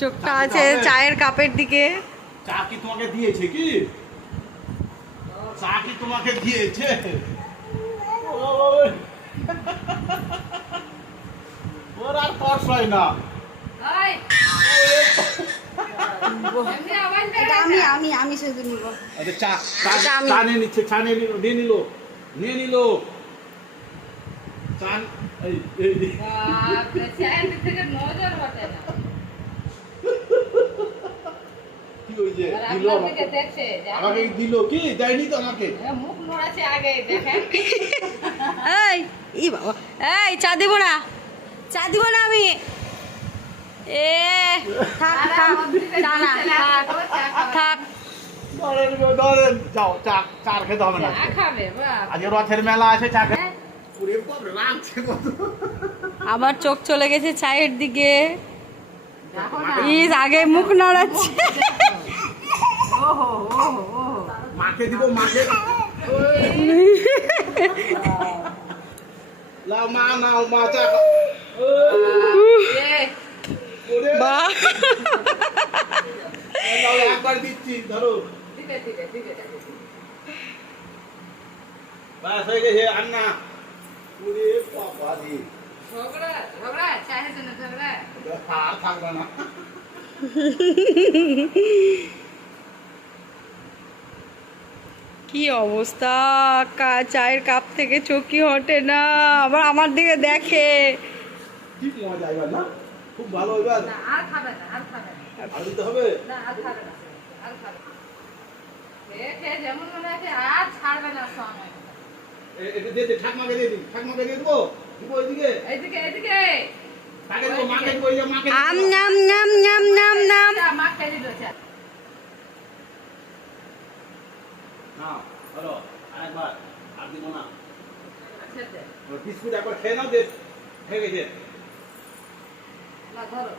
চোখটা আছে চায়ের কাপের দিকে। চা কি তোমাকে দিয়েছে কি? চা কি তোমাকে দিয়েছে? ওর আর পড়স হয় না। আমি শুধু নিব। আচ্ছা চা নিয়ে নিচ্ছে, চা নিয়ে নিল চা। কি হয়েছে? দিল আমাকে দিল কি? দেয়নি তো আমাকে। মুখ নড়াচ্ছে আগে দেখেন। এই বাবা, এই চা দিব না আমি। থাক ধরেন যাও, চা খেতে হবে না। আজকে রথের মেলা আছে, চা খেতে। আবার চোখ চলে গেছে চায়ের দিকে। আগে মুখ নড়াচ্ছে। মাকে দিব, মাকে। লাও মা, নাও মা চা। একবার দিচ্ছি, ধরো। বাস হয়ে গেছে, আন্না। আর থাকবে না। কি অবস্থা, চায়ের কাপ থেকে চোখই হটে না, আবার আমার দিকে দেখে। কি মজা এবার না? খুব ভালো এবার। আর খাবে না। আর দিতে হবে? না, আর খাবে না। খেয়ে যেমন মনে আছে আর ছাড়বে না সময়। এটা দিয়ে দে, ঠাকমাকে দিয়ে দিই। ঠাকমাকে দিয়ে দেবো? দিব এদিকে? এইদিকে। তাকে দেবো, মাকে দেবো, এই যে মাকে দেবো। আম নাম মা খেয়ে দিল চা। নাও, ধরো, আরেকবার। আর দিব না। আচ্ছা দে। বিস্কুট একবার খেয়ে নাও, দে। হয়ে গেছে। না ধরো।